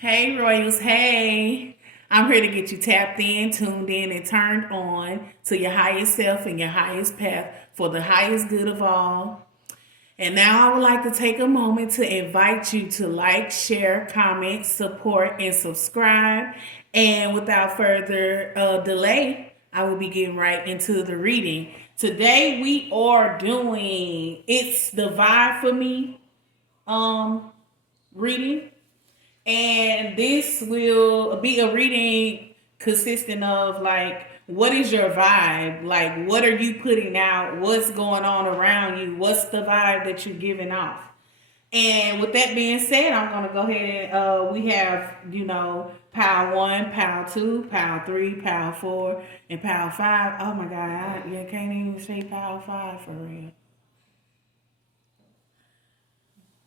Hey, Royals. Hey. I'm here to get you tapped in, tuned in, and turned on to your highest self and your highest path for the highest good of all. And now I would like to take a moment to invite you to like, share, comment, support, and subscribe. And without further delay, I will be getting right into the reading. Today we are doing It's the Vibe for Me um reading. And this will be a reading consisting of like, what is your vibe? Like, what are you putting out? What's going on around you? What's the vibe that you're giving off? And with that being said, I'm going to go ahead and we have, pile one, pile two, pile three, pile four, and pile five. Oh my God, you can't even say pile five for real.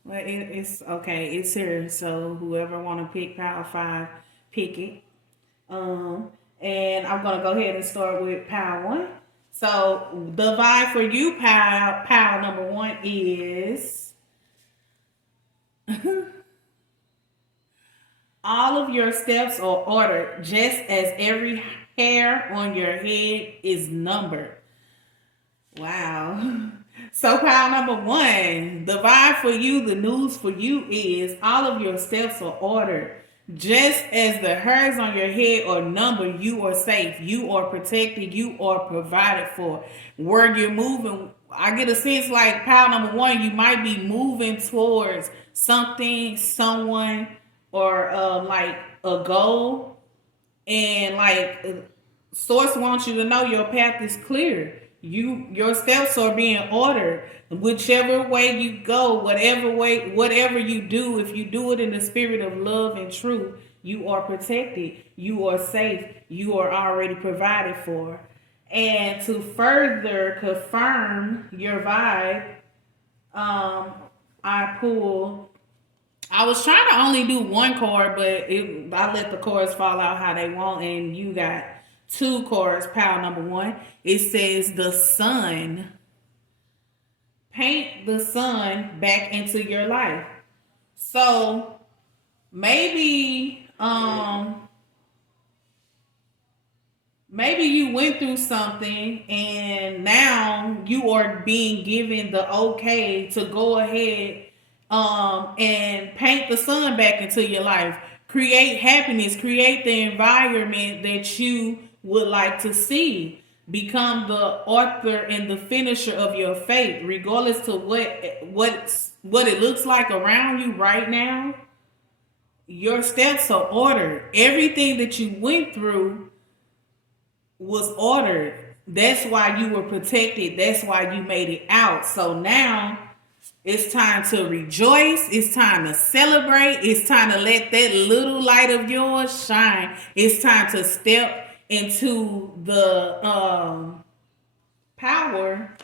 Well, it's okay. It's here. So whoever want to pick pile five, pick it. Um, and I'm gonna go ahead and start with pile one. So the vibe for you, pile number one is all of your steps are ordered, just as every hair on your head is numbered. Wow. So pile number one, the vibe for you, the news for you is all of your steps are ordered. Just as the hairs on your head are numbered, you are safe, you are protected, you are provided for. Where you're moving, I get a sense like pile number one, you might be moving towards something, someone, or like a goal, and like source wants you to know your path is clear. Your steps are being ordered. Whichever way you go, whatever you do, if you do it in the spirit of love and truth, you are protected, you are safe, you are already provided for. And to further confirm your vibe, um, I pull. I was trying to only do one card, but I let the cards fall out how they want, and you got two cards. Pile number one. It says the sun. Paint the sun back into your life. So maybe you went through something and now you are being given the okay to go ahead and paint the sun back into your life. Create happiness, create the environment that you would like to see. Become the author and the finisher of your fate, regardless to what it looks like around you right now. Your steps are ordered. Everything that you went through was ordered. That's why you were protected. That's why you made it out. So now it's time to rejoice. It's time to celebrate. It's time to let that little light of yours shine. It's time to step into the power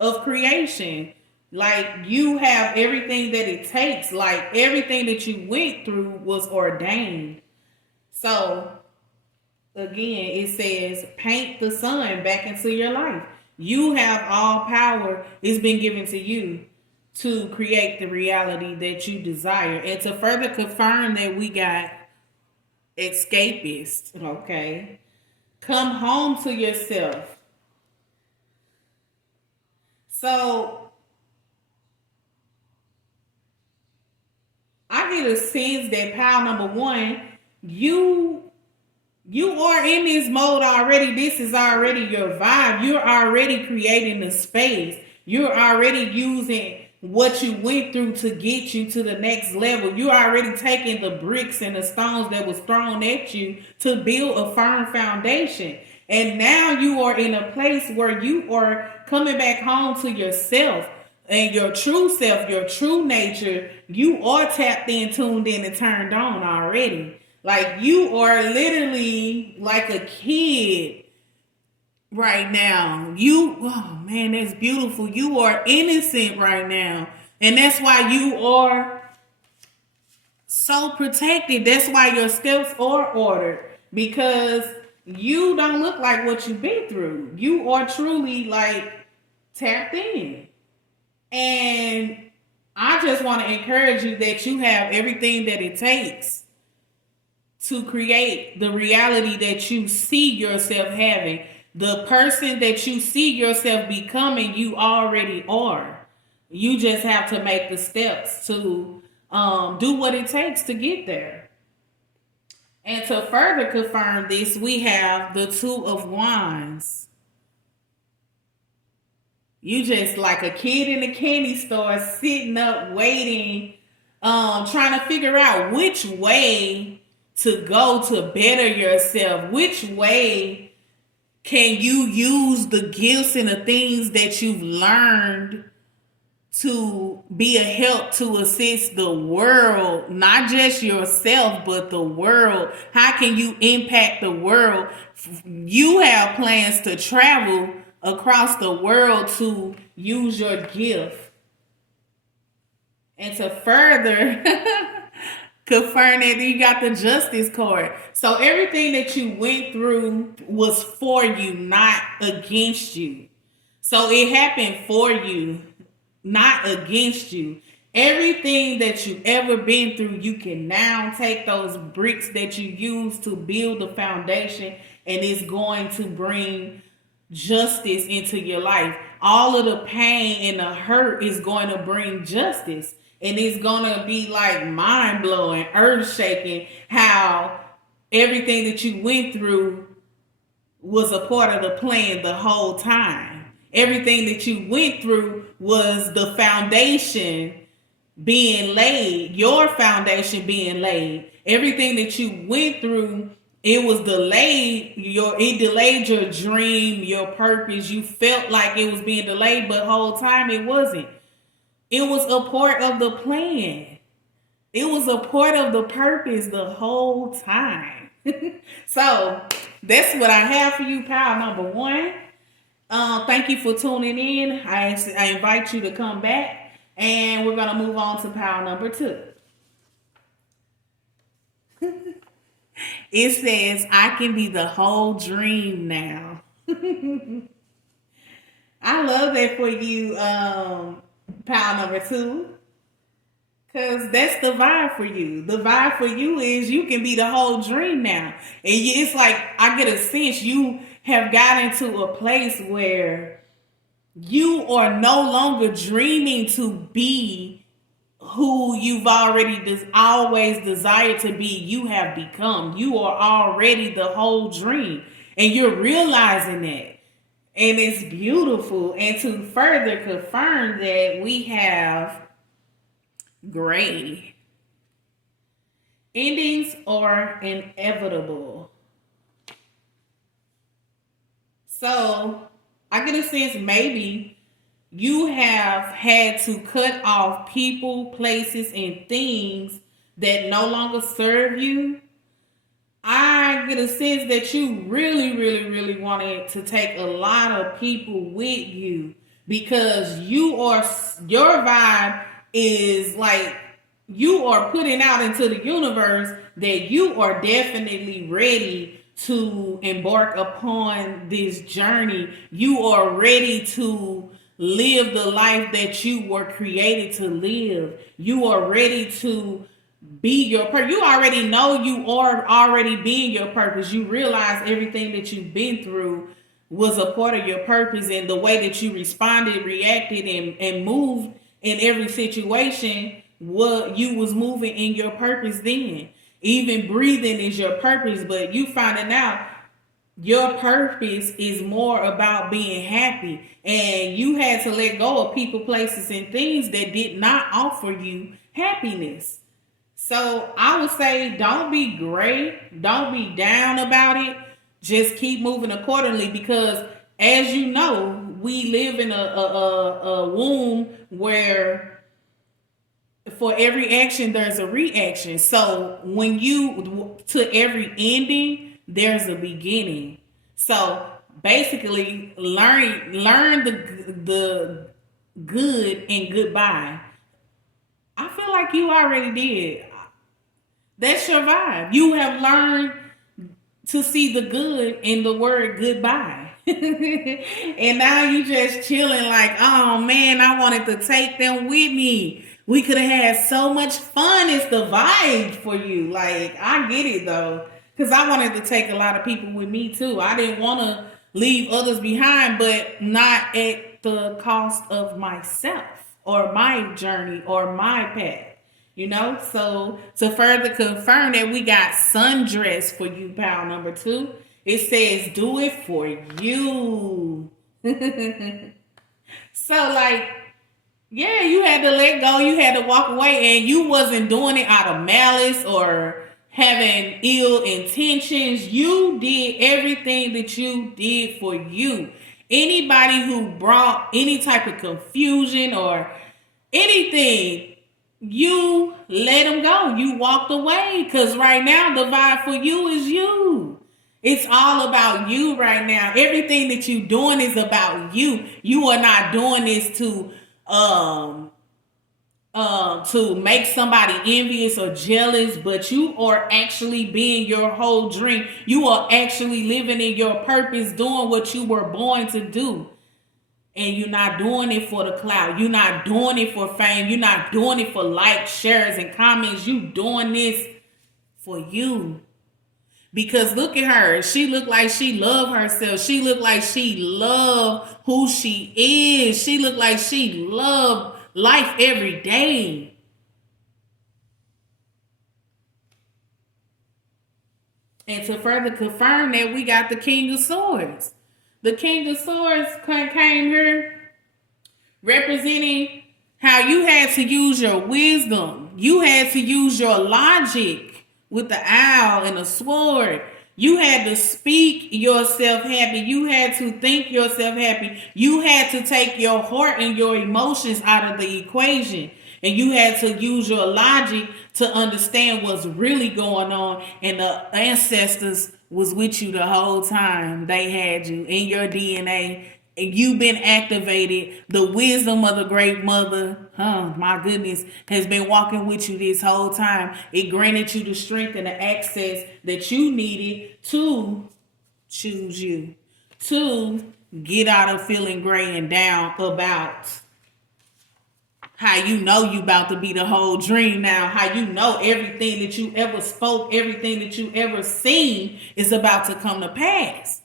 of creation. Like you have everything that it takes. Like everything that you went through was ordained. So again, it says paint the sun back into your life. You have all power. It's been given to you to create the reality that you desire. And to further confirm that we got escapist, okay? Come home to yourself. So I get a sense that pile number one, you are in this mode already. This is already your vibe. You're already creating the space. You're already using what you went through to get you to the next level. You're already taking the bricks and the stones that was thrown at you to build a firm foundation. And now you are in a place where you are coming back home to yourself and your true self, your true nature. You are tapped in, tuned in, and turned on already. Like you are literally like a kid right now. Oh man, that's beautiful. You are innocent right now. And that's why you are so protected. That's why your steps are ordered. Because you don't look like what you've been through. You are truly like tapped in. And I just want to encourage you that you have everything that it takes to create the reality that you see yourself having. The person that you see yourself becoming, you already are. You just have to make the steps to do what it takes to get there. And to further confirm this, we have the Two of Wands. You just like a kid in a candy store sitting up waiting, trying to figure out which way to go to better yourself. Which way can you use the gifts and the things that you've learned to be a help to assist the world, not just yourself, but the world? How can you impact the world? You have plans to travel across the world to use your gift. And to further confirm that, you got the Justice card. So everything that you went through was for you, not against you. So it happened for you, not against you. Everything that you ever been through, you can now take those bricks that you use to build the foundation, and it's going to bring justice into your life. All of the pain and the hurt is going to bring justice. And it's going to be like mind blowing, earth shaking, how everything that you went through was a part of the plan the whole time. Everything that you went through was the foundation being laid, your foundation being laid. Everything that you went through, it was delayed. It delayed your dream, your purpose. You felt like it was being delayed, but the whole time it wasn't. It was a part of the plan. It was a part of the purpose the whole time. So that's what I have for you, pile number one. Thank you for tuning in. I invite you to come back, and we're going to move on to pile number two. It says, I can be the whole dream now. I love that for you, pile number two. Because that's the vibe for you. The vibe for you is you can be the whole dream now. And it's like, I get a sense you have gotten to a place where you are no longer dreaming to be who you've always desired to be. You have become. You are already the whole dream. And you're realizing that. And it's beautiful. And to further confirm that, we have gray. Endings are inevitable. So I get a sense maybe you have had to cut off people, places, and things that no longer serve you. I get a sense that you really, really, really wanted to take a lot of people with you, because your vibe is like you are putting out into the universe that you are definitely ready to embark upon this journey. You are ready to live the life that you were created to live. You are ready to be your purpose. You already know you are already being your purpose. You realize everything that you've been through was a part of your purpose, and the way that you responded, reacted, and moved in every situation, what you was moving in your purpose then. Even breathing is your purpose, but you finding out your purpose is more about being happy, and you had to let go of people, places, and things that did not offer you happiness. So I would say don't be gray, don't be down about it. Just keep moving accordingly, because as you know, we live in a womb where for every action there's a reaction. So when to every ending there's a beginning. So basically learn the good and goodbye. I feel like you already did. That's your vibe. You have learned to see the good in the word goodbye. And now you just chilling like, oh man, I wanted to take them with me. We could have had so much fun. It's the vibe for you. Like, I get it though. Because I wanted to take a lot of people with me too. I didn't want to leave others behind, but not at the cost of myself or my journey or my path. You know, so to further confirm that we got sundress for you, pal number 2, it says do it for you. So like, yeah, you had to let go, you had to walk away, and you wasn't doing it out of malice or having ill intentions. You did everything that you did for you. Anybody who brought any type of confusion or anything, you let them go. You walked away because right now the vibe for you is you. It's all about you right now. Everything that you're doing is about you. You are not doing this to make somebody envious or jealous, but you are actually being your whole dream. You are actually living in your purpose, doing what you were born to do. And you're not doing it for the clout. You're not doing it for fame. You're not doing it for likes, shares, and comments. You doing this for you. Because look at her. She looked like she loved herself. She looked like she loved who she is. She looked like she loved life every day. And to further confirm that, we got the King of Swords. The King of Swords came here representing how you had to use your wisdom. You had to use your logic with the owl and the sword. You had to speak yourself happy. You had to think yourself happy. You had to take your heart and your emotions out of the equation. And you had to use your logic to understand what's really going on. And the ancestors was with you the whole time. They had you in your DNA. And you've been activated. The wisdom of the great mother, my goodness, has been walking with you this whole time. It granted you the strength and the access that you needed to choose you. To get out of feeling gray and down about how you know you about to be the whole dream now. How you know everything that you ever spoke, everything that you ever seen is about to come to pass.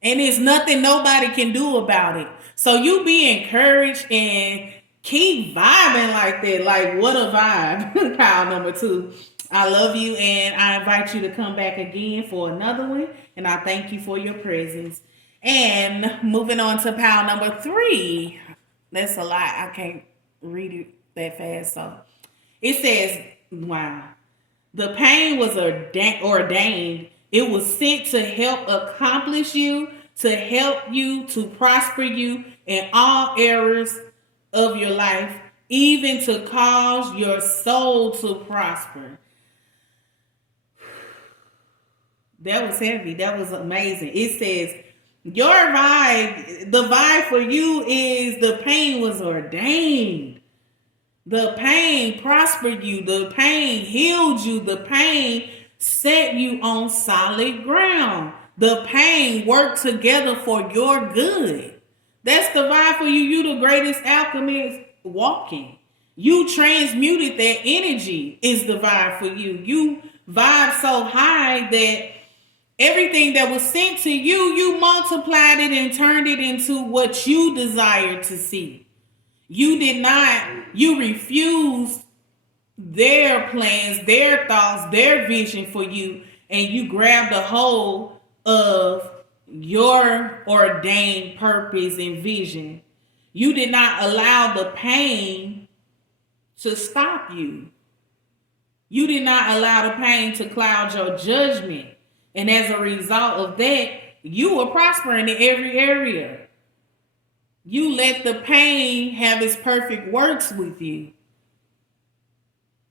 And there's nothing nobody can do about it. So you be encouraged and keep vibing like that. Like, what a vibe. Pile number 2. I love you, and I invite you to come back again for another one. And I thank you for your presence. And moving on to pile number 3. That's a lot. I can't read it that fast. So it says, wow. The pain was ordained. It was sent to help accomplish you, to help you, to prosper you in all areas of your life, even to cause your soul to prosper. That was heavy. That was amazing. It says, your vibe, the vibe for you is the pain was ordained. The pain prospered you. The pain healed you. The pain set you on solid ground. The pain worked together for your good. That's the vibe for you. You the greatest alchemist walking. You transmuted that energy is the vibe for you. You vibe so high that everything that was sent to you, you multiplied it and turned it into what you desired to see. You did not, you refused their plans, their thoughts, their vision for you, and you grabbed a hold of your ordained purpose and vision. You did not allow the pain to stop you. You did not allow the pain to cloud your judgment. And as a result of that, you were prospering in every area. You let the pain have its perfect works with you.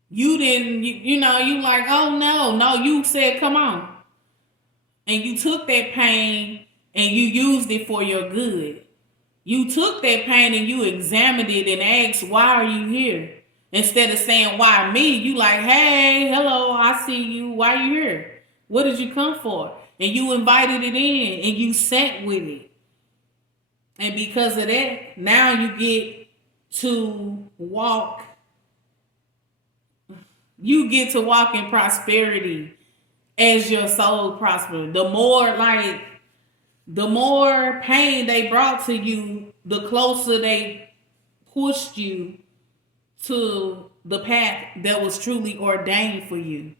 You didn't, you like, oh no, you said, come on. And you took that pain and you used it for your good. You took that pain and you examined it and asked, why are you here? Instead of saying, why me? You like, hey, hello, I see you. Why you here? What did you come for? And you invited it in and you sat with it. And because of that, now you get to walk You get to walk in prosperity as your soul prospers. The more pain they brought to you, the closer they pushed you to the path that was truly ordained for you.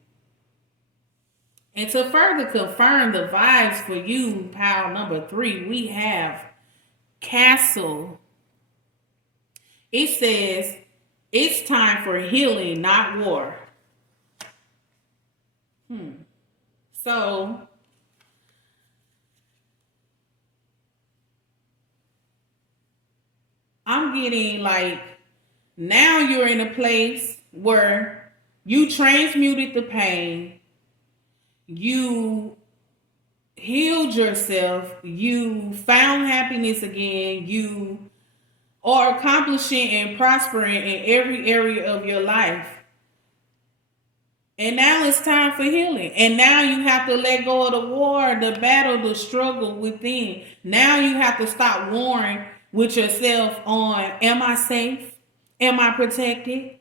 And to further confirm the vibes for you, pile number 3, we have Castle. It says, it's time for healing, not war. So, I'm getting like, now you're in a place where you transmuted the pain, you healed yourself, you found happiness again, you are accomplishing and prospering in every area of your life. And now it's time for healing. And now you have to let go of the war, the battle, the struggle within. Now you have to stop warring with yourself on, am I safe? Am I protected?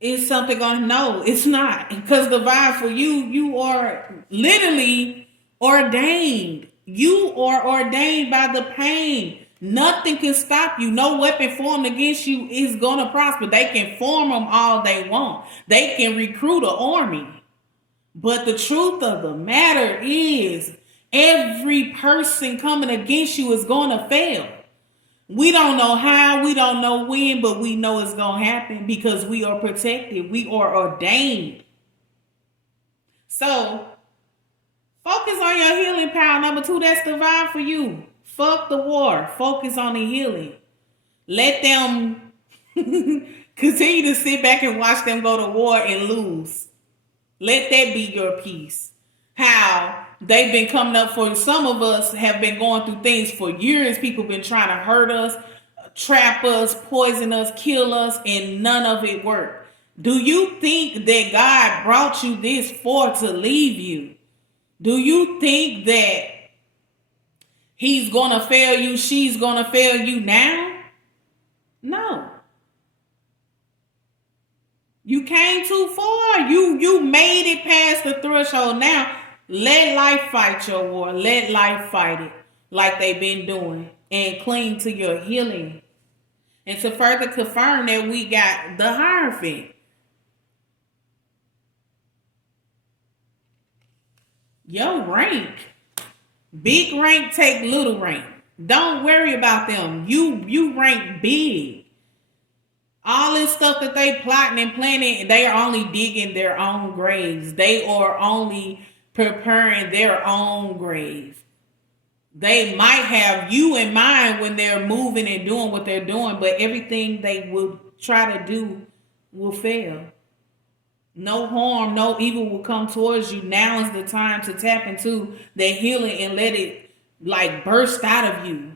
Is something going? No, it's not. Because the vibe for you, you are literally ordained. You are ordained by the pain. Nothing can stop you. No weapon formed against you is going to prosper. They can form them all they want. They can recruit an army. But the truth of the matter is, every person coming against you is going to fail. We don't know how, we don't know when, but we know it's going to happen because we are protected. We are ordained. So, focus on your healing power. Number 2, that's the vibe for you. Fuck the war. Focus on the healing. Let them continue to sit back and watch them go to war and lose. Let that be your peace. How they've been coming up for some of us have been going through things for years. People been trying to hurt us, trap us, poison us, kill us, and none of it worked. Do you think that God brought you this far to leave you? Do you think that he's going to fail you, she's going to fail you now? No. You came too far. You made it past the threshold. Now, let life fight your war. Let life fight it like they've been doing. And cling to your healing. And to further confirm that, we got the Hierophant. Your rank. Big rank take little rank. Don't worry about them. You rank big. All this stuff that they plotting and planning, they are only digging their own graves. They are only preparing their own grave. They might have you in mind when they're moving and doing what they're doing, but everything they will try to do will fail. No harm, no evil will come towards you. Now is the time to tap into the healing and let it like burst out of you.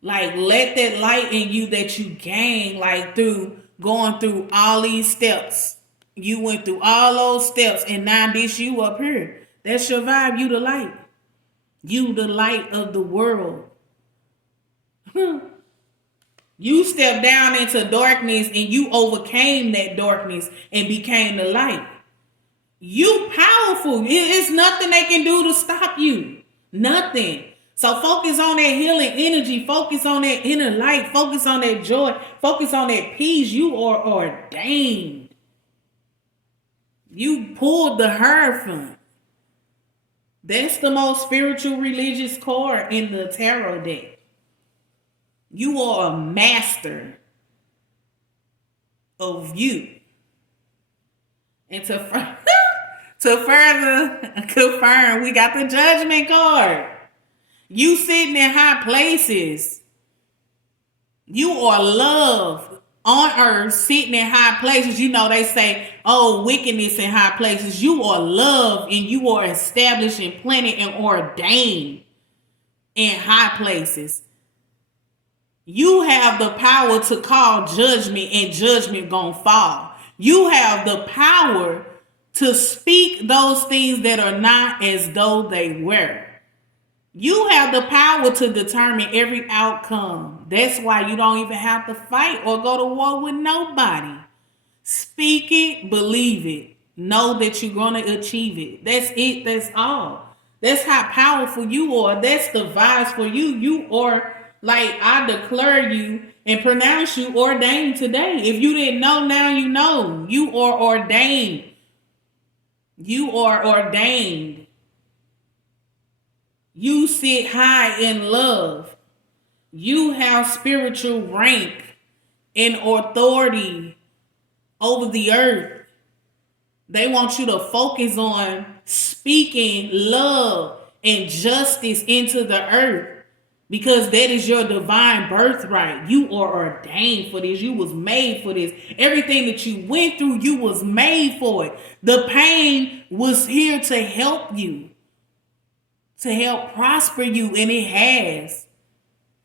Like, let that light in you that you gained, like through going through all these steps. You went through all those steps, and now this you up here. That's your vibe. You the light. You the light of the world. You stepped down into darkness and you overcame that darkness and became the light. You powerful. It's nothing they can do to stop you. Nothing. So focus on that healing energy. Focus on that inner light. Focus on that joy. Focus on that peace. You are ordained. You pulled the Hierophant. That's the most spiritual religious card in the tarot deck. You are a master of you. And to further confirm, we got the Judgment card. You sitting in high places. You are loved on earth, sitting in high places. You know, they say, oh, wickedness in high places. You are loved and you are established and planted and ordained in high places. You have the power to call judgment and judgment gonna fall. You have the power to speak those things that are not as though they were. You have the power to determine every outcome. That's why you don't even have to fight or go to war with nobody. Speak it, believe it. Know that you're going to achieve it. That's it. That's all. That's how powerful you are. That's the vibes for you. You are, like, I declare you and pronounce you ordained today. If you didn't know, now you know. You are ordained. You are ordained. You sit high in love. You have spiritual rank and authority over the earth. They want you to focus on speaking love and justice into the earth, because that is your divine birthright. You are ordained for this. You was made for this. Everything that you went through, you was made for it. The pain was here to help you, to help prosper you, and it has.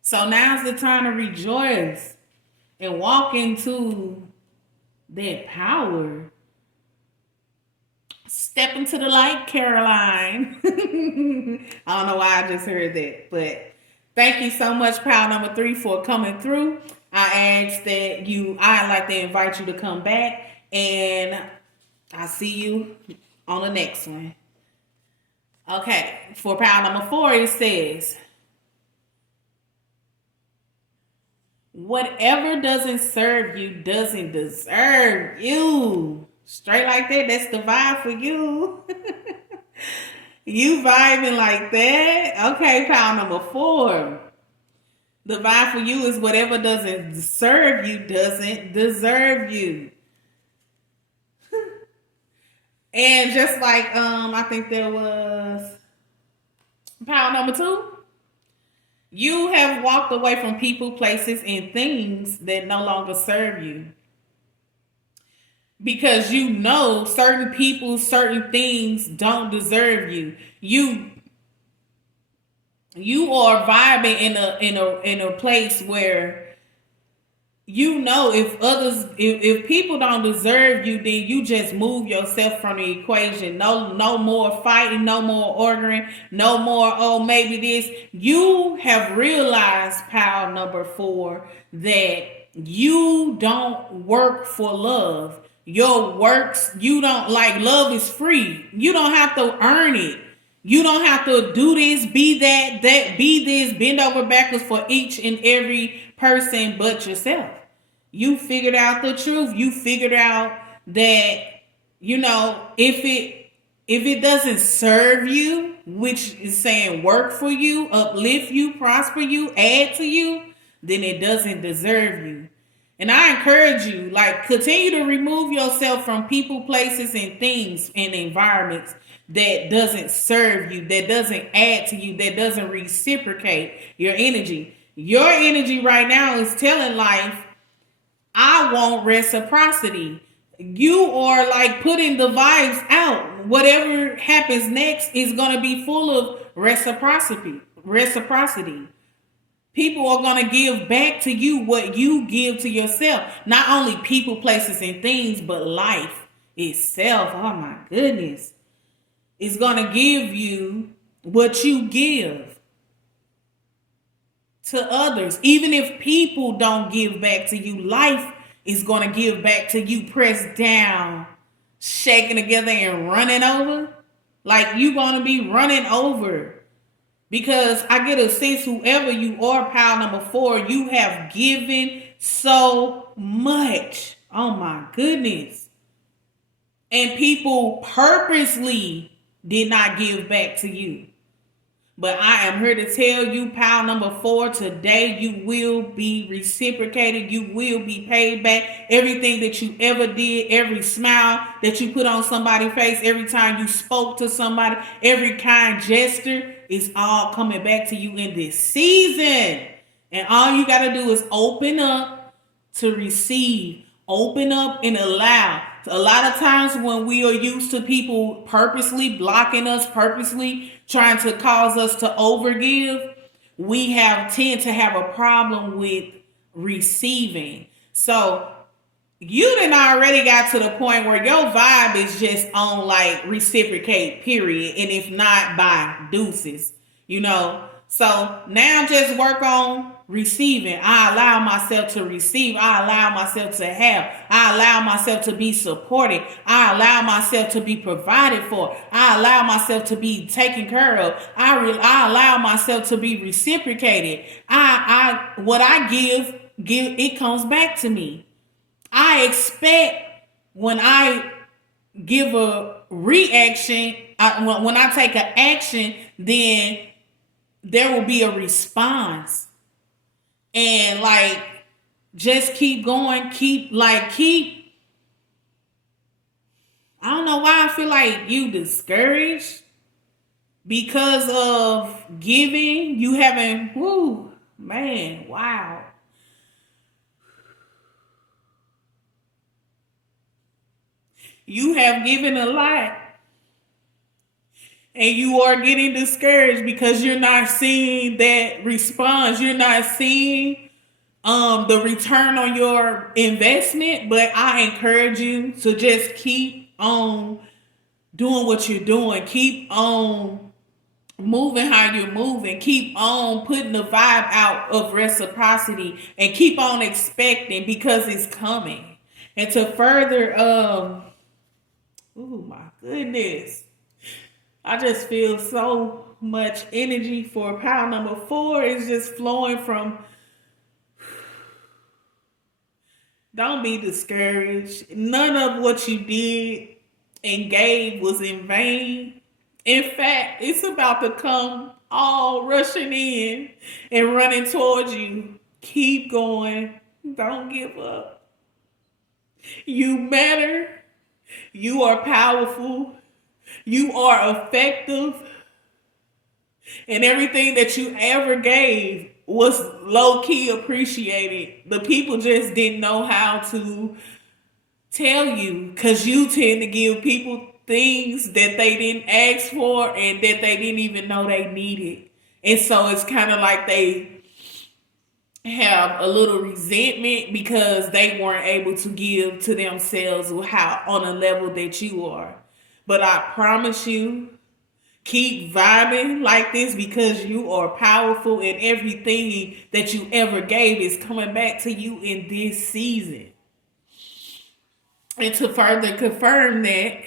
So now's the time to rejoice and walk into that power. Step into the light, Caroline. I don't know why I just heard that, but thank you so much, pal number 3, for coming through. I ask that I'd like to invite you to come back, and I'll see you on the next one. Okay, for pal number 4, it says, whatever doesn't serve you doesn't deserve you. Straight like that. That's the vibe for you. You vibing like that? Okay, pal number 4. The vibe for you is whatever doesn't serve you doesn't deserve you. And just like I think there was pal number 2. You have walked away from people, places, and things that no longer serve you. Because you know certain people, certain things don't deserve you. You are vibing in a place where you know if people don't deserve you, then you just move yourself from the equation. No more fighting, no more ordering, no more, oh, maybe this. You have realized, pal number 4, that you don't work for love. Your works, you don't, like, love is free. You don't have to earn it. You don't have to do this, be that, be this, bend over backwards for each and every person but yourself. You figured out the truth. You figured out that, if it doesn't serve you, which is saying work for you, uplift you, prosper you, add to you, then it doesn't deserve you. And I encourage you, like, continue to remove yourself from people, places, and things and environments that doesn't serve you, that doesn't add to you, that doesn't reciprocate your energy. Your energy right now is telling life, I want reciprocity. You are like putting the vibes out. Whatever happens next is going to be full of reciprocity. People are going to give back to you what you give to yourself. Not only people, places, and things, but life itself. Oh my goodness. It's going to give you what you give to others. Even if people don't give back to you, life is going to give back to you, pressed down, shaking together, and running over. Like, you're going to be running over. Because I get a sense, whoever you are, pal number 4, you have given so much. Oh my goodness. And people purposely did not give back to you. But I am here to tell you, pal number 4, today you will be reciprocated. You will be paid back. Everything that you ever did, every smile that you put on somebody's face, every time you spoke to somebody, every kind gesture is all coming back to you in this season. And all you got to do is open up to receive. Open up and allow. A lot of times when we are used to people purposely blocking us, purposely trying to cause us to overgive, we tend to have a problem with receiving. So you done already got to the point where your vibe is just on like reciprocate, period. And if not, by deuces, So now just work on receiving. I allow myself to receive. I allow myself to have. I allow myself to be supported. I allow myself to be provided for. I allow myself to be taken care of. I allow myself to be reciprocated. What I give it comes back to me. I expect when I give a reaction, when I take an action, then there will be a response. And like, just keep going, keep, I don't know why I feel like you discouraged because of giving. You haven't, whoo, man, wow. You have given a lot and you are getting discouraged because you're not seeing that response. You're not seeing the return on your investment. But I encourage you to just keep on doing what you're doing. Keep on moving how you're moving. Keep on putting the vibe out of reciprocity and keep on expecting because it's coming. And to further, oh my goodness. I just feel so much energy for pile number 4. It's just flowing from. Don't be discouraged. None of what you did and gave was in vain. In fact, it's about to come all rushing in and running towards you. Keep going. Don't give up. You matter. You are powerful. You are effective. And everything that you ever gave was low-key appreciated. The people just didn't know how to tell you because you tend to give people things that they didn't ask for and that they didn't even know they needed. And so it's kind of like they have a little resentment because they weren't able to give to themselves how on a level that you are. But I promise you, keep vibing like this because you are powerful and everything that you ever gave is coming back to you in this season. And to further confirm that,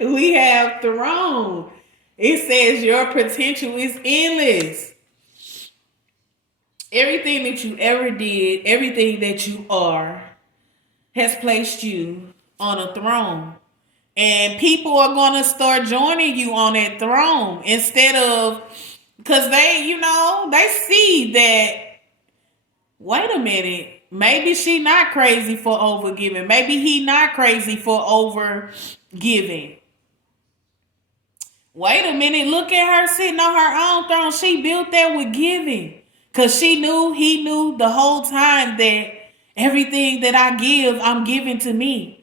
we have Throne. It says your potential is endless. Everything that you ever did, everything that you are, has placed you on a throne. And people are going to start joining you on that throne instead of, because they see that, wait a minute, maybe she not crazy for overgiving. Maybe he not crazy for overgiving. Wait a minute, look at her sitting on her own throne. She built that with giving. Because he knew the whole time that everything that I give, I'm giving to me.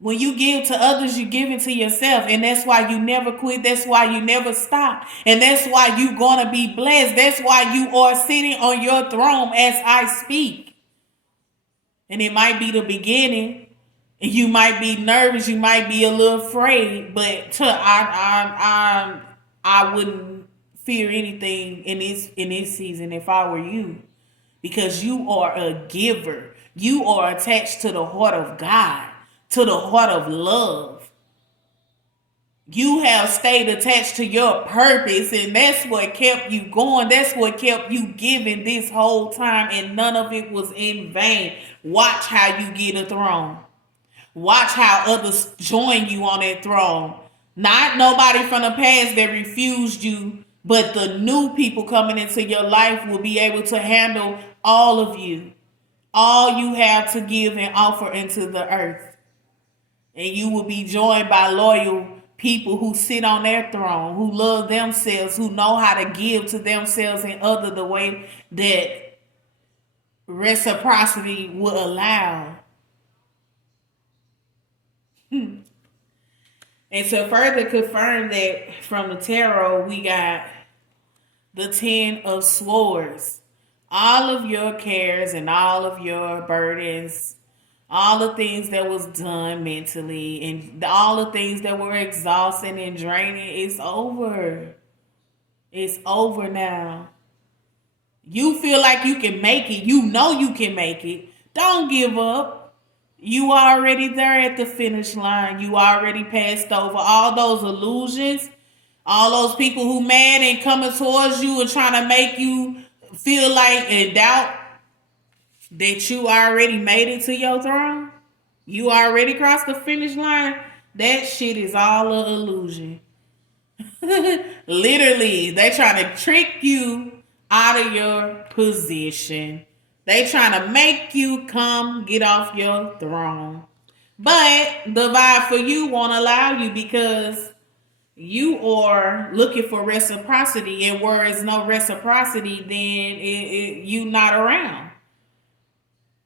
When you give to others, you give it to yourself. And that's why you never quit. That's why you never stop. And that's why you're going to be blessed. That's why you are sitting on your throne as I speak. And it might be the beginning. And you might be nervous. You might be a little afraid. But I wouldn't fear anything in this season if I were you. Because you are a giver. You are attached to the heart of God. To the heart of love. You have stayed attached to your purpose, and that's what kept you going. That's what kept you giving this whole time, and none of it was in vain. Watch how you get a throne. Watch how others join you on that throne. Not nobody from the past that refused you, but the new people coming into your life will be able to handle all of you. All you have to give and offer into the earth. And you will be joined by loyal people who sit on their throne, who love themselves, who know how to give to themselves and other the way that reciprocity will allow. And to further confirm that from the tarot, we got the 10 of Swords. All of your cares and all of your burdens, all the things that was done mentally and all the things that were exhausting and draining is over. It's over now. You feel like you can make it. You know you can make it. Don't give up. You already there at the finish line. You already passed over all those illusions, all those people who mad and coming towards you and trying to make you feel like and doubt that you already made it to your throne. You already crossed the finish line. That shit is all an illusion. Literally, they trying to trick you out of your position. They trying to make you come get off your throne. But the vibe for you won't allow you because you are looking for reciprocity, and where is no reciprocity, then you not around.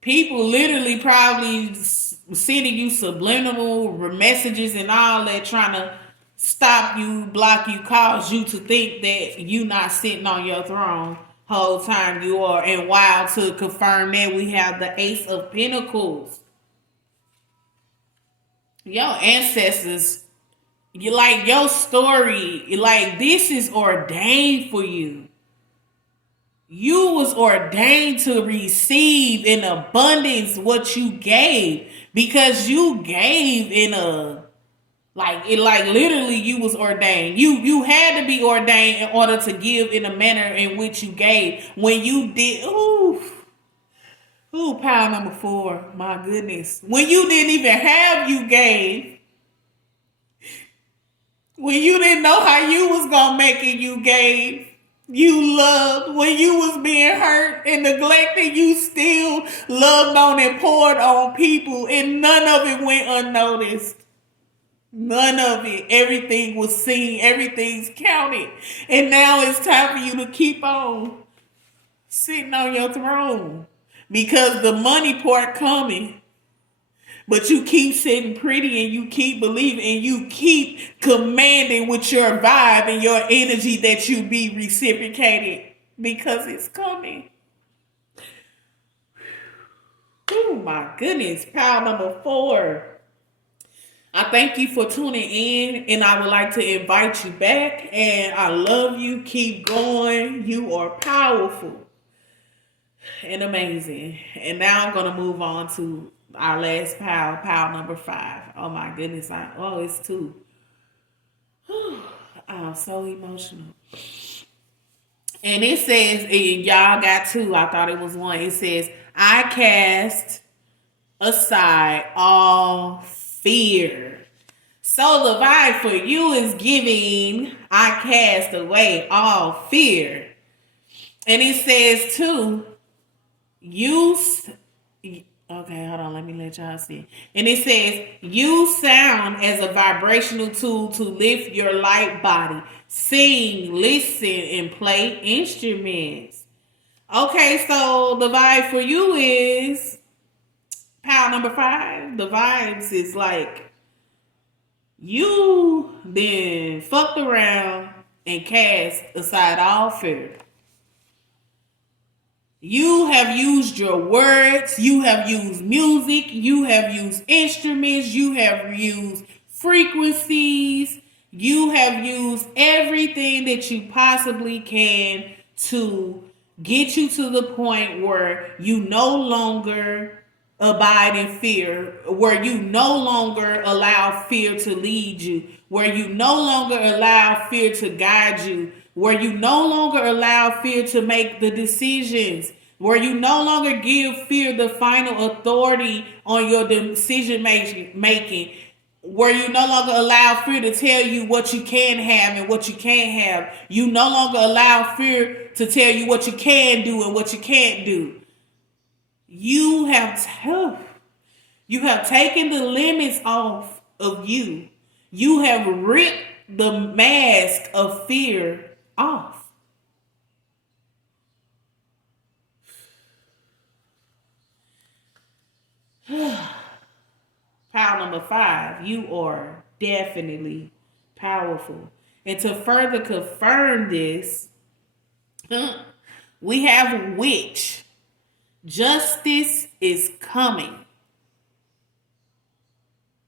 People literally probably sending you subliminal messages and all that, trying to stop you, block you, cause you to think that you not sitting on your throne whole time you are. And while to confirm that, we have the Ace of Pentacles. Your ancestors, you like your story, like this is ordained for you. You was ordained to receive in abundance what you gave, because you gave in a like literally you was ordained. You had to be ordained in order to give in a manner in which you gave. When you did, pile number 4, my goodness. When you didn't even have, you gave. When you didn't know how you was gonna make it, you gave. You loved. When you was being hurt and neglected, you still loved on and poured on people, and none of it went unnoticed. None of it. Everything was seen. Everything's counted. And now it's time for you to keep on sitting on your throne, because the money part coming. But you keep sitting pretty and you keep believing and you keep commanding with your vibe and your energy that you be reciprocated, because it's coming. Oh my goodness. Pile number 4. I thank you for tuning in, and I would like to invite you back, and I love you. Keep going. You are powerful and amazing. And now I'm going to move on to our last pile number 5. Oh my goodness. It's 2. I'm so emotional. And it says, and y'all got 2. I thought it was 1. It says, I cast aside all fear. So the vibe for you is giving, I cast away all fear. And it says too, use, okay, hold on, let me let y'all see. And it says, use sound as a vibrational tool to lift your light body. Sing, listen, and play instruments. Okay, so the vibe for you is pile number 5. The vibes is like you then fucked around and cast aside all fear. You have used your words, you have used music, you have used instruments, you have used frequencies, you have used everything that you possibly can to get you to the point where you no longer abide in fear, where you no longer allow fear to lead you, where you no longer allow fear to guide you, where you no longer allow fear to make the decisions, where you no longer give fear the final authority on your decision making, where you no longer allow fear to tell you what you can have and what you can't have. You no longer allow fear to tell you what you can do and what you can't do. You have taken the limits off of you. You have ripped the mask of fear off. Pile number 5, you are definitely powerful. And to further confirm this, we have witch. Justice is coming.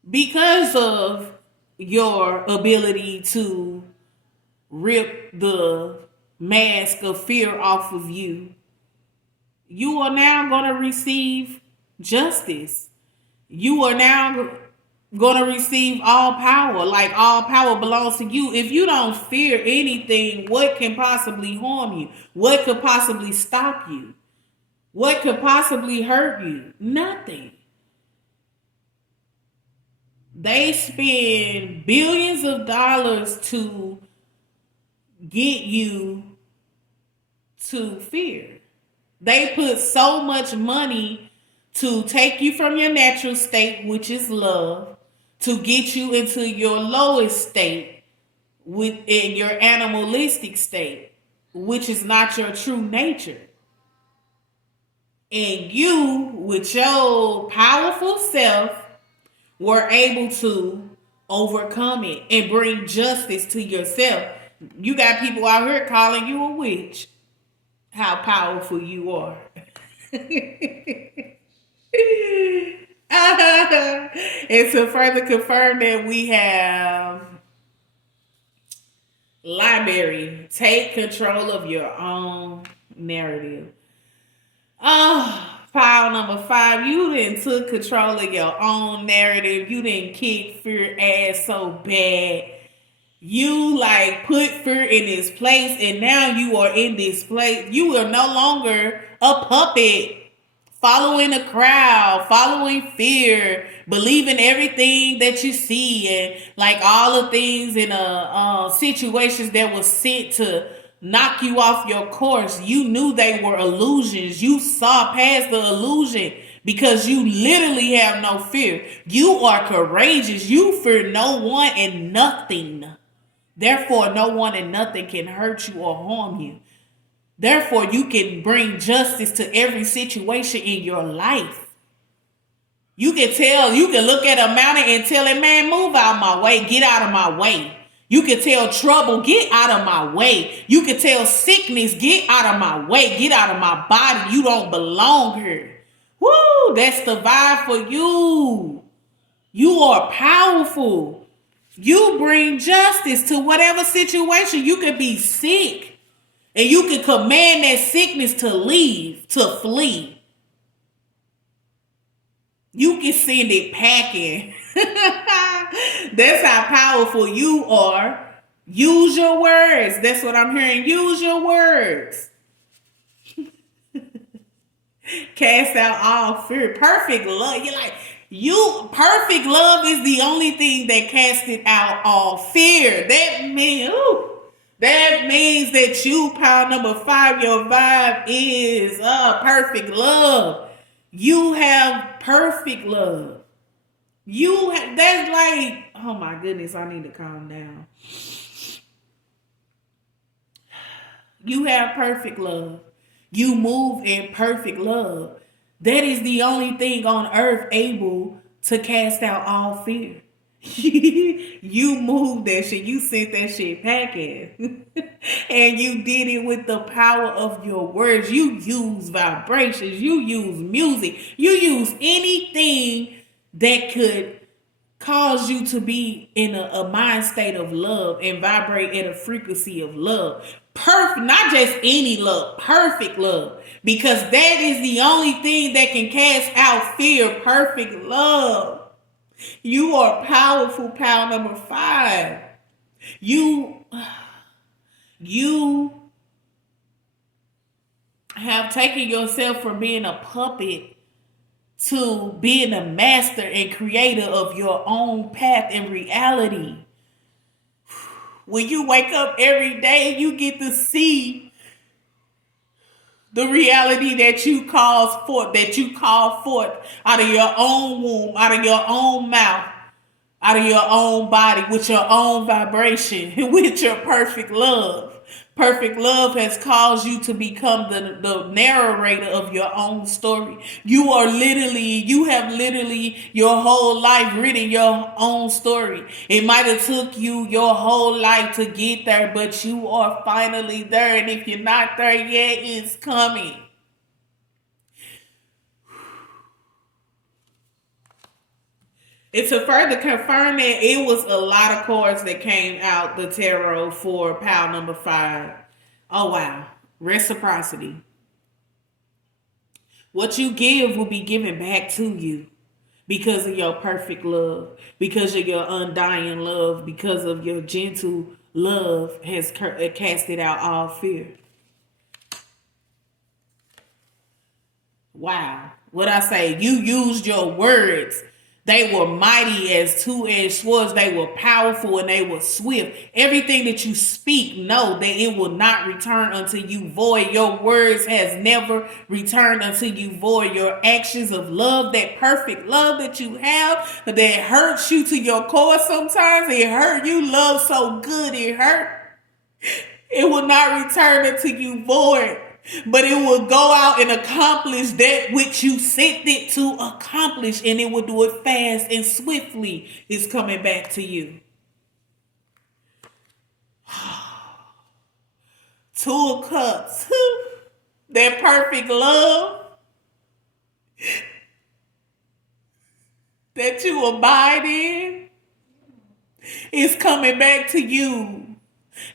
Because of your ability to rip the mask of fear off of you, you are now going to receive justice. You are now going to receive all power. Like all power belongs to you. If you don't fear anything, what can possibly harm you? What could possibly stop you? What could possibly hurt you? Nothing. They spend billions of dollars to get you to fear. They put so much money to take you from your natural state, which is love, to get you into your lowest state, in your animalistic state, which is not your true nature. And you, with your powerful self, were able to overcome it and bring justice to yourself. You got people out here calling you a witch. How powerful you are. And to further confirm that, we have Library. Take control of your own narrative. Pile number 5. You didn't took control of your own narrative. You didn't kick fear ass so bad. You like put fear in its place, and now you are in this place. You are no longer a puppet following a crowd, following fear, believing everything that you see, and like all the things in situations that was sent to knock you off your course. You knew they were illusions. You saw past the illusion because you literally have no fear. You are courageous. You fear no one and nothing. Therefore, no one and nothing can hurt you or harm you. Therefore, you can bring justice to every situation in your life. You can look at a mountain and tell it, man, move out my way, get out of my way. You can tell trouble, get out of my way. You can tell sickness, get out of my way, get out of my body. You don't belong here. Woo, that's the vibe for you. You are powerful. You bring justice to whatever situation. You could be sick and you can command that sickness to leave, to flee. You can send it packing. That's how powerful you are. Use your words. That's what I'm hearing. Use your words. Cast out all fear. Perfect love. Perfect love is the only thing that casted out all fear. That means that you, pile number 5, your vibe is perfect love. You have perfect love. That's like, oh my goodness, I need to calm down. You have perfect love. You move in perfect love. That is the only thing on earth able to cast out all fear. You moved that shit. You sent that shit packing. And you did it with the power of your words. You use vibrations. You use music. You use anything that could cause you to be in a mind state of love and vibrate at a frequency of love. Perfect, not just any love, perfect love. Because that is the only thing that can cast out fear, perfect love. You are powerful, pile number 5. You have taken yourself from being a puppet to being a master and creator of your own path and reality. When you wake up every day, you get to see the reality that you call forth out of your own womb, out of your own mouth, out of your own body, with your own vibration, with your perfect love. Perfect love has caused you to become the narrator of your own story. You have literally your whole life written your own story. It might have took you your whole life to get there, but you are finally there. And if you're not there yet, it's coming. And to further confirm that, it was a lot of cards that came out the tarot for pile number 5. Oh, wow. Reciprocity. What you give will be given back to you because of your perfect love, because of your undying love, because of your gentle love has casted out all fear. Wow. What I say, you used your words. They were mighty as two-edged swords. They were powerful and they were swift. Everything that you speak, know that it will not return unto you void. Your words has never returned unto you void. Your actions of love, that perfect love that you have, that hurts you to your core sometimes. It hurt you. Love so good, it hurt. It will not return unto you void, but it will go out and accomplish that which you sent it to accomplish, and it will do it fast and swiftly. It's coming back to you. Two of Cups. That perfect love that you abide in is coming back to you.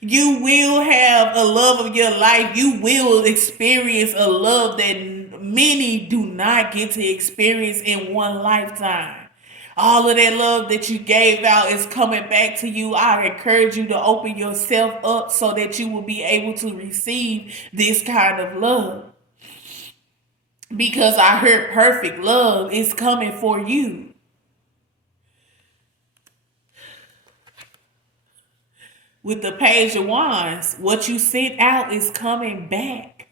You will have a love of your life. You will experience a love that many do not get to experience in one lifetime. All of that love that you gave out is coming back to you. I encourage you to open yourself up so that you will be able to receive this kind of love. Because I heard perfect love is coming for you. With the Page of Wands, what you sent out is coming back.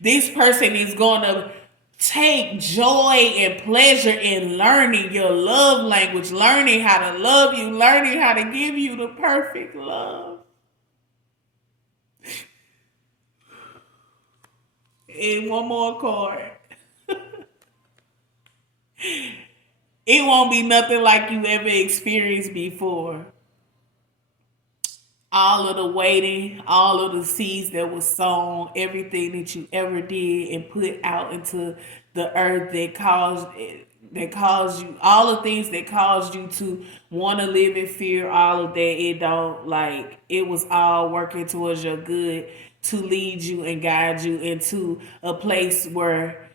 This person is going to take joy and pleasure in learning your love language, learning how to love you, learning how to give you the perfect love. And one more card. It won't be nothing like you ever experienced before. All of the waiting, all of the seeds that were sown, everything that you ever did and put out into the earth that caused you, all the things that caused you to want to live in fear, all of that, it don't, like, it was all working towards your good to lead you and guide you into a place where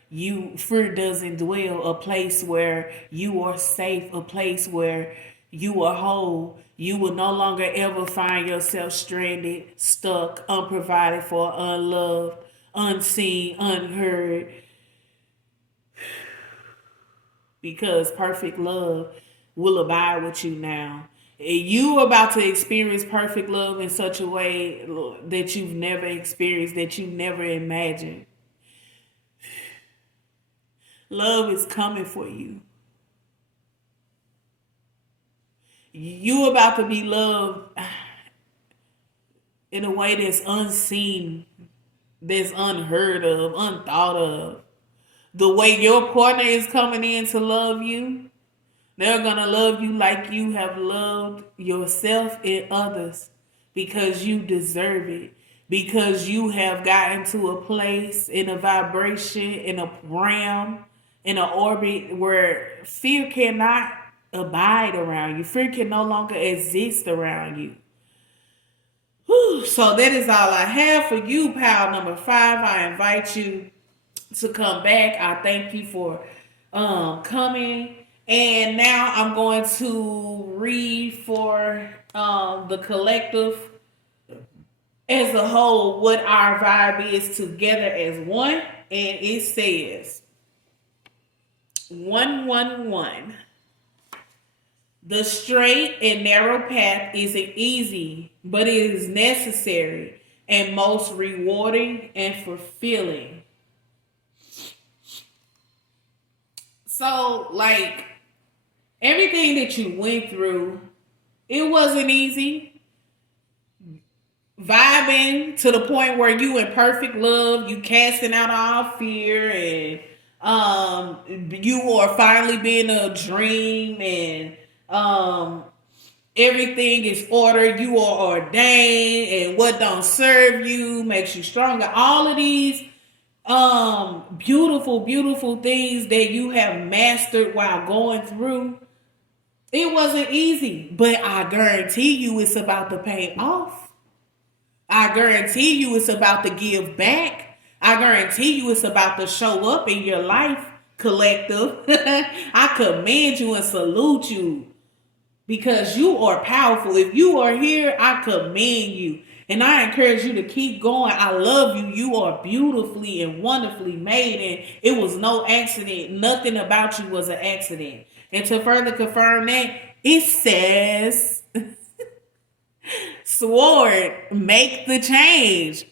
fear doesn't dwell, a place where you are safe, a place where you are whole. You will no longer ever find yourself stranded, stuck, unprovided for, unloved, unseen, unheard. Because perfect love will abide with you now. You are about to experience perfect love in such a way that you've never experienced, that you never imagined. Love is coming for you. You about to be loved in a way that's unseen, that's unheard of, unthought of. The way your partner is coming in to love you, they're going to love you like you have loved yourself and others because you deserve it. Because you have gotten to a place in a vibration, in a realm, in an orbit where fear cannot abide around you. Fear can no longer exist around you. Whew. So that is all I have for you, pal number 5. I invite you to come back. I thank you for coming. And now I'm going to read for the collective as a whole what our vibe is together as one. And it says 111. The straight and narrow path isn't easy, but it is necessary and most rewarding and fulfilling. So, like, everything that you went through, it wasn't easy. Vibing to the point where you in perfect love, you casting out all fear, and you are finally being a dream, and everything is ordered. You are ordained, and what don't serve you makes you stronger. All of these beautiful things that you have mastered while going through. It wasn't easy, but I guarantee you it's about to pay off. I guarantee you it's about to give back. I guarantee you it's about to show up in your life, collective. I commend you and salute you because you are powerful. If you are here, I commend you. And I encourage you to keep going. I love you. You are beautifully and wonderfully made, and it was no accident. Nothing about you was an accident. And to further confirm that, it says, Sword, make the change.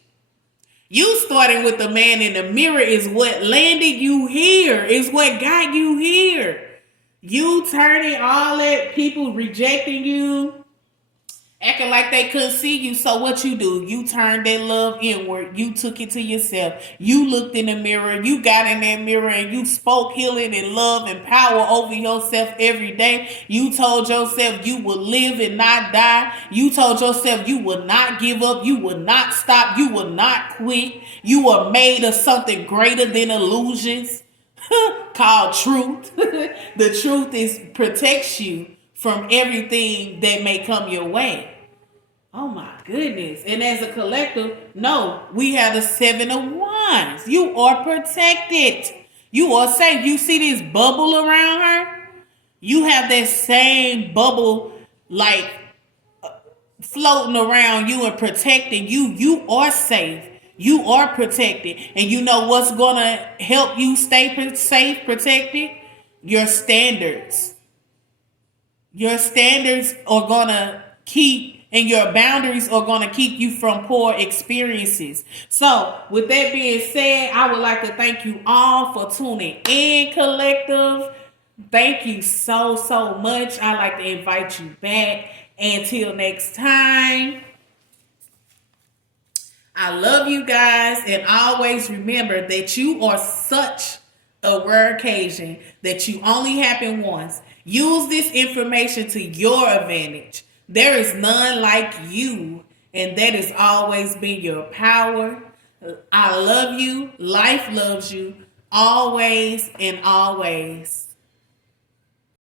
You starting with the man in the mirror is what landed you here, is what got you here. You turning all that, people rejecting you, acting like they couldn't see you. So what you do? You turned that love inward. You took it to yourself. You looked in the mirror. You got in that mirror and you spoke healing and love and power over yourself every day. You told yourself you would live and not die. You told yourself you would not give up. You would not stop. You would not quit. You were made of something greater than illusions called truth. The truth protects you from everything that may come your way. Oh my goodness. And as a collective, no, we have the 7 of Wands. You are protected. You are safe. You see this bubble around her? You have that same bubble like floating around you and protecting you. You are safe. You are protected. And you know what's going to help you stay safe, protected? Your standards. Your standards are going to keep, and your boundaries are going to keep you from poor experiences. So, with that being said, I would like to thank you all for tuning in, collective. Thank you so, so much. I'd like to invite you back. Until next time, I love you guys, and always remember that you are such a rare occasion that you only happen once. Use this information to your advantage. There is none like you, and that has always been your power. I love you. Life loves you. Always and always.